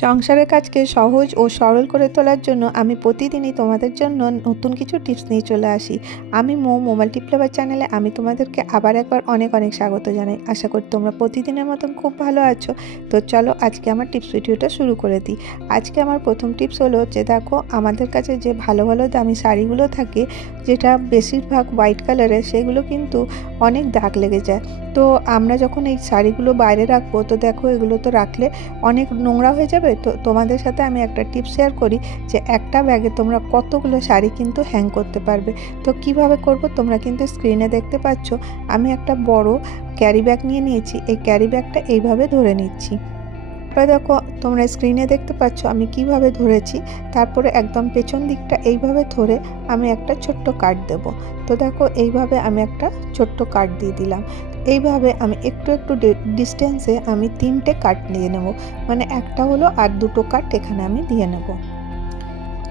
সংসারের কাজকে সহজ ও সরল করে তোলার জন্য আমি প্রতিদিনই তোমাদের জন্য নতুন কিছু টিপস নিয়ে চলে আসি। আমি মাল্টিপ্লেভার চ্যানেলে আমি তোমাদেরকে আবার একবার অনেক অনেক স্বাগত জানাই। আশা করি তোমরা প্রতিদিনের মতন খুব ভালো আছো। তো চলো আজকে আমার টিপস ভিডিওটা শুরু করে দিই। আজকে আমার প্রথম টিপস হলো যে দেখো, আমাদের কাছে যে ভালো ভালো দামি শাড়িগুলো থাকে, যেটা বেশিরভাগ হোয়াইট কালারের, সেগুলো কিন্তু অনেক দাগ লেগে যায়। তো আমরা যখন এই শাড়িগুলো বাইরে রাখবো, তো দেখো এগুলো তো রাখলে অনেক নোংরা হয়ে যাবে। তো তোমাদের সাথে আমি একটা টিপস শেয়ার করি যে একটা ব্যাগে তোমরা কতগুলো শাড়ি কিন্তু হ্যাং করতে পারবে। তো কিভাবে করব তোমরা কিন্তু স্ক্রিনে দেখতে পাচ্ছ। আমি একটা বড় ক্যারি ব্যাগ নিয়ে নিয়েছি। এই ক্যারি ব্যাগটা এইভাবে ধরে নিচ্ছি। তারপরে দেখো তোমরা স্ক্রিনে দেখতে পাচ্ছ আমি কিভাবে ধরেছি। তারপরে একদম পেছন দিকটা এইভাবে ধরে আমি একটা ছোট্ট কাট দেব। তো দেখো এইভাবে আমি একটা ছোট্ট কাট দিয়ে দিলাম। এইভাবে আমি একটু একটু ডিস্টেন্সে আমি 3টে কাট দিয়ে নেব, মানে একটা হলো আর 2টো কাট এখানে আমি দিয়ে নেব।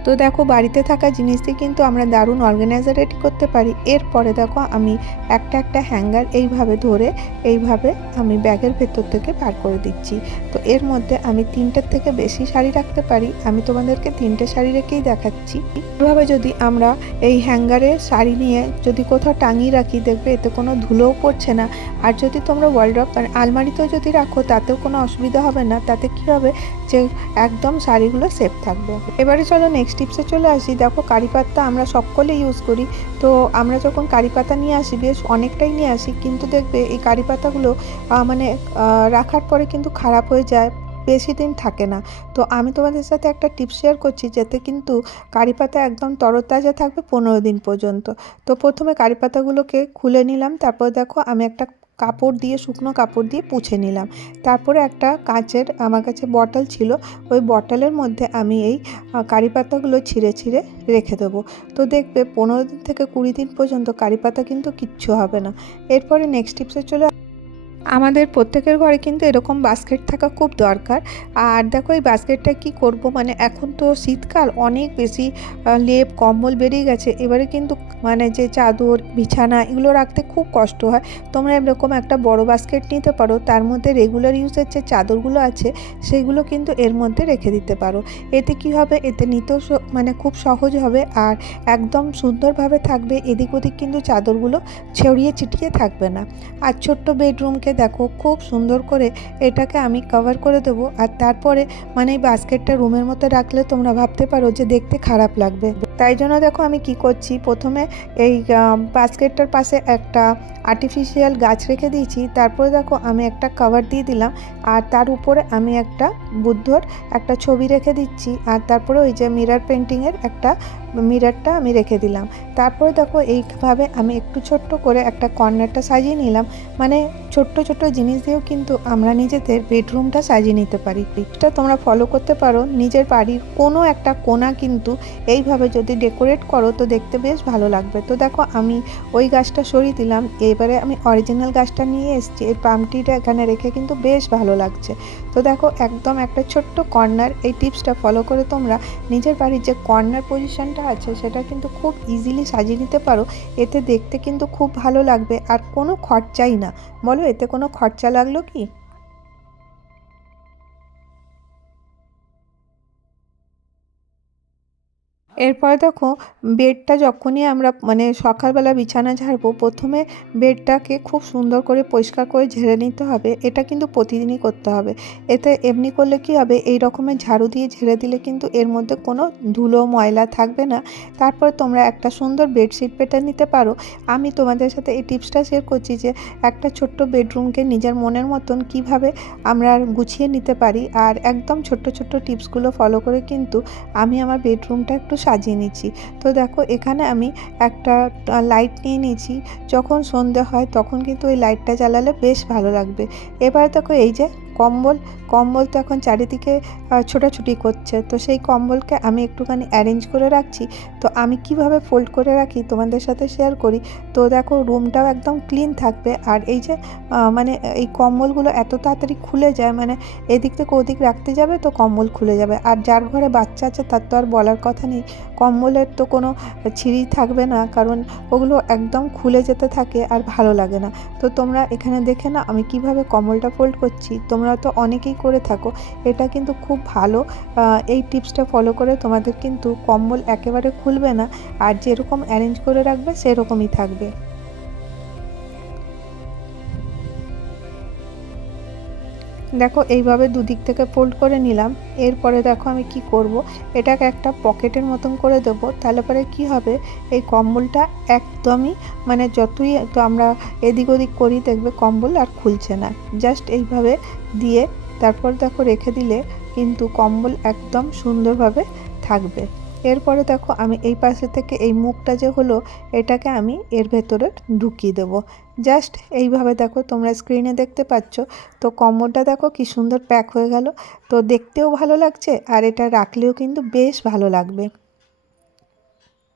তো দেখো বাড়িতে থাকা জিনিস দিয়ে কিন্তু আমরা দারুণ অর্গানাইজার রেডি করতে পারি। এরপরে দেখো আমি একটা একটা হ্যাঙ্গার এইভাবে ধরে এইভাবে আমি ব্যাগের ভেতর থেকে বার করে দিচ্ছি। তো এর মধ্যে আমি 3টের থেকে বেশি শাড়ি রাখতে পারি। আমি তোমাদেরকে 3টে শাড়ি রেখেই দেখাচ্ছি। এভাবে যদি আমরা এই হ্যাঙ্গারে শাড়ি নিয়ে যদি কোথাও টাঙিয়ে রাখি, দেখবে এতে কোনো ধুলোও পড়ছে না। আর যদি তোমরা ওয়ার্ডরোব মানে আলমারিতেও যদি রাখো, তাতেও কোনো অসুবিধা হবে না। তাতে কী হবে যে একদম শাড়িগুলো সেফ থাকবে। এবারে চলো নেক্সট টিপসে চলে আসি। দেখো কারি পাতা আমরা সকলে ইউজ করি। তো আমরা যখন কারি পাতা নিয়ে আসি, বেশ অনেকটাই নিয়ে আসি, কিন্তু দেখবে এই কারি পাতাগুলো রাখার পরে কিন্তু খারাপ হয়ে যায়, বেশি দিন থাকে না। তো আমি তোমাদের সাথে একটা টিপস শেয়ার করছি, যাতে কিন্তু কারি পাতা একদম তরতাজা থাকবে 15 দিন পর্যন্ত। তো প্রথমে কারি পাতাগুলোকে খুলে নিলাম। তারপর দেখো আমি একটা কাপড় দিয়ে, শুকনো কাপড় দিয়ে পুছে নিলাম। তারপরে একটা কাচের আমার কাছে বটল ছিল, ওই বটলের মধ্যে আমি এই কারি পাতাগুলো ছিঁড়ে ছিঁড়ে রেখে দেবো। তো দেখবে 15 দিন থেকে 20 দিন পর্যন্ত কারি পাতা কিন্তু কিচ্ছু হবে না। এরপরে নেক্সট টিপসে চলে আমাদের প্রত্যেকের ঘরে কিন্তু এরকম বাস্কেট থাকা খুব দরকার। আর দেখো এই বাস্কেটটা কি করব, মানে এখন তো শীতকাল, অনেক বেশি লেপ কম্বল বেরিয়ে গেছে। এবারে কিন্তু মানে যে চাদর বিছানা এগুলো রাখতে খুব কষ্ট হয়। তোমরা এরকম একটা বড় বাস্কেট নিতে পারো, তার মধ্যে রেগুলার ইউজের যে চাদরগুলো আছে সেগুলো কিন্তু এর মধ্যে রেখে দিতে পারো। এতে কি হবে, এতে নিতেও মানে খুব সহজ হবে আর একদম সুন্দরভাবে থাকবে। এদিক ওদিক কিন্তু চাদরগুলো ছড়িয়ে ছিটিয়ে থাকবে না। আর ছোট্ট বেডরুমকে দেখো খুব সুন্দর করে এটাকে আমি কভার করে দেবো। আর তারপরে মানে এই বাস্কেটটা রুমের মধ্যে রাখলে তোমরা ভাবতে পারো যে দেখতে খারাপ লাগবে। তাই জন্য দেখো আমি কি করছি, প্রথমে এই বাস্কেটটার পাশে একটা আর্টিফিশিয়াল গাছ রেখে দিয়েছি। তারপরে দেখো আমি একটা কভার দিয়ে দিলাম, আর তার উপরে আমি একটা বুদ্ধর একটা ছবি রেখে দিচ্ছি। আর তারপরে ওই যে মিরর পেন্টিংয়ের একটা মিররটা আমি রেখে দিলাম। তারপরে দেখো এইভাবে আমি একটু ছোট্ট করে একটা কর্নারটা সাজিয়ে নিলাম। মানে ছোট্ট ছোট্ট জিনিস দিয়েও কিন্তু আমরা নিজেদের বেডরুমটা সাজিয়ে নিতে পারি। এটা তোমরা ফলো করতে পারো। নিজের বাড়ির কোনো একটা কোণা কিন্তু এইভাবে যদি ডেকোরেট করো, তো দেখতে বেশ ভালো লাগবে। তো দেখো আমি ওই গাছটা সরিয়ে দিলাম। এবারে আমি অরিজিনাল গাছটা নিয়ে এসেছি। এই পামটিটা এখানে রেখে কিন্তু বেশ ভালো লাগছে। তো দেখো একদম একটা ছোট্ট কর্নার, এই টিপসটা ফলো করে তোমরা নিজের বাড়ির যে কর্নার পজিশনটা আছে সেটা কিন্তু খুব ইজিলি সাজিয়ে নিতে পারো। এতে দেখতে কিন্তু খুব ভালো লাগবে আর কোনো খরচাই না। বলো এতে কোনো খরচা লাগলো কি? এরপরে দেখো বেডটা যখনই আমরা মানে সকালবেলা বিছানা ঝাড়বো, প্রথমে বেডটাকে খুব সুন্দর করে পরিষ্কার করে ঝেড়ে নিতে হবে। এটা কিন্তু প্রতিদিনই করতে হবে। এতে এমনি করলে কি হবে, এই রকমের ঝাড়ু দিয়ে ঝেড়ে দিলে কিন্তু এর মধ্যে কোনো ধুলো ময়লা থাকবে না। তারপরে তোমরা একটা সুন্দর বেডশিট পেতে নিতে পারো। আমি তোমাদের সাথে এই টিপসটা শেয়ার করছি যে একটা ছোট্ট বেডরুমকে নিজের মনের মতন কিভাবে আমরা গুছিয়ে নিতে পারি। আর একদম ছোট্ট ছোট্ট টিপসগুলো ফলো করে কিন্তু আমি আমার বেডরুমটা একটু সাজিয়ে নিচ্ছি। তো দেখো এখানে আমি একটা লাইট নিয়ে নিয়েছি। যখন সন্ধে হয় তখন কিন্তু ওই লাইটটা জ্বালালে বেশ ভালো লাগবে। এবার দেখো এই যে কম্বল, কম্বল তো এখন চারিদিকে ছোটাছুটি করছে। তো সেই কম্বলকে আমি একটুখানি অ্যারেঞ্জ করে রাখছি। তো আমি কিভাবে ফোল্ড করে রাখি তোমাদের সাথে শেয়ার করি। তো দেখো রুমটাও একদম ক্লিন থাকবে। আর এই যে মানে এই কম্বলগুলো এত তাড়াতাড়ি খুলে যায়, মানে এদিক থেকে ওদিক রাখতে যাবে তো কম্বল খুলে যাবে। আর যার ঘরে বাচ্চা আছে তার তো আর বলার কথা নেই, কম্বলের তো কোনো ছিঁড়ি থাকবে না, কারণ ওগুলো একদম খুলে যেতে থাকে আর ভালো লাগে না। তো তোমরা এখানে দেখে না আমি কিভাবে কম্বলটা ফোল্ড করছি। তোমরা তোমরা তো অনেকেই করে থাকো। এটা কিন্তু খুব ভালো। এই টিপসটা ফলো করে তোমাদের কিন্তু কম্বল একেবারে খুলবে না, আর যেরকম অ্যারেঞ্জ করে রাখবে সেরকমই থাকবে। দেখো এইভাবে দুদিক থেকে ফোল্ড করে নিলাম। এরপরে দেখো আমি কি করব, এটাকে একটা পকেটের মতন করে দেবো। তাহলে পরে কি হবে, এই কম্বলটা একদমই মানে যতই তো আমরা এদিক ওদিক করি দেখবে কম্বল আর খুলছে না। জাস্ট এইভাবে দিয়ে তারপর দেখো রেখে দিলে কিন্তু কম্বল একদম সুন্দরভাবে থাকবে। এরপরে দেখো আমি এই পাশে থেকে এই মুখটা যে হলো এটাকে আমি এর ভেতরে ঢুকিয়ে দেবো। জাস্ট এইভাবে দেখো তোমরা স্ক্রিনে দেখতে পাচ্ছ। তো কম্বলটা দেখো কি সুন্দর প্যাক হয়ে গেল। তো দেখতেও ভালো লাগছে আর এটা রাখলেও কিন্তু বেশ ভালো লাগবে।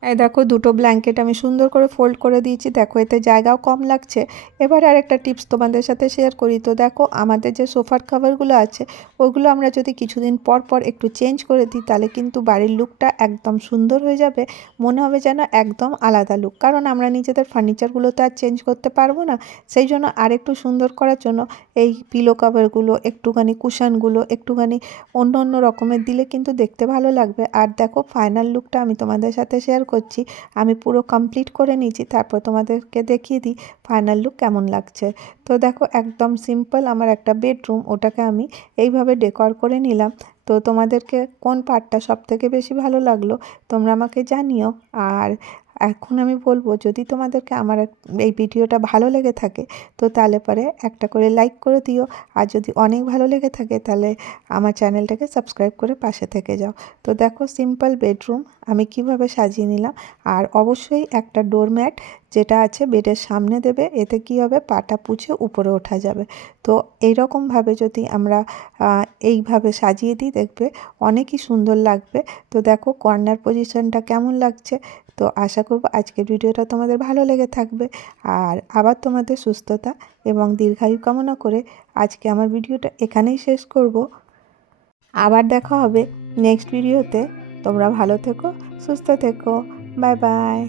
এই দেখো দুটো ব্ল্যাঙ্কেট আমি সুন্দর করে ফোল্ড করে দিয়েছি। দেখো এতে জায়গাও কম লাগছে। এবার আরেকটা টিপস তোমাদের সাথে শেয়ার করি। তো দেখো আমাদের যে সোফার কভারগুলো আছে ওগুলো আমরা যদি কিছুদিন পর পর একটু চেঞ্জ করে দিই তাহলে কিন্তু বাড়ির লুকটা একদম সুন্দর হয়ে যাবে। মনে হবে যেন একদম আলাদা লুক, কারণ আমরা নিজেদের ফার্নিচারগুলো তো আর চেঞ্জ করতে পারবো না। সেই জন্য আরেকটু সুন্দর করার জন্য এই পিলো কভারগুলো, একটুখানি কুশনগুলো একটুখানি অন্য অন্য রকমের দিলে কিন্তু দেখতে ভালো লাগবে। আর দেখো ফাইনাল লুকটা আমি তোমাদের সাথে শেয়ার করছি। আমি পুরো কমপ্লিট করে নিয়েছি, তারপর তোমাদেরকে দেখিয়ে দিই ফাইনাল লুক কেমন লাগছে। তো দেখো একদম সিম্পল আমার একটা বেডরুম, ওটাকে আমি এইভাবে ডেকোর করে নিলাম। তো তোমাদেরকে কোন পার্টটা সবথেকে বেশি ভালো লাগলো তোমরা আমাকে জানিও। আর এখন আমি বলবো, যদি তোমাদেরকে আমার এই ভিডিওটা ভালো লেগে থাকে তো তাহলে পরে একটা করে লাইক করে দিও। আর যদি অনেক ভালো লেগে থাকে তাহলে আমার চ্যানেলটাকে সাবস্ক্রাইব করে পাশে থেকে যাও। তো দেখো সিম্পল বেডরুম আমি কিভাবে সাজিয়ে নিলাম। আর অবশ্যই একটা ডোরম্যাট যেটা আছে বেডের সামনে দেবে, এতে কি হবে পাটা পুছে উপরে ওঠা যাবে। তো এইরকমভাবে যদি আমরা এইভাবে সাজিয়ে দিই দেখবে অনেকই সুন্দর লাগবে। তো দেখো কর্নার পজিশনটা কেমন লাগছে। তো আশা করব আজকের ভিডিওটা তোমাদের ভালো লেগে থাকবে। আর আবার তোমাদের সুস্থতা এবং দীর্ঘায়ু কামনা করে আজকে আমার ভিডিওটা এখানেই শেষ করব। আবার দেখা হবে নেক্সট ভিডিওতে। তোমরা ভালো থেকো, সুস্থ থেকো। Bye bye.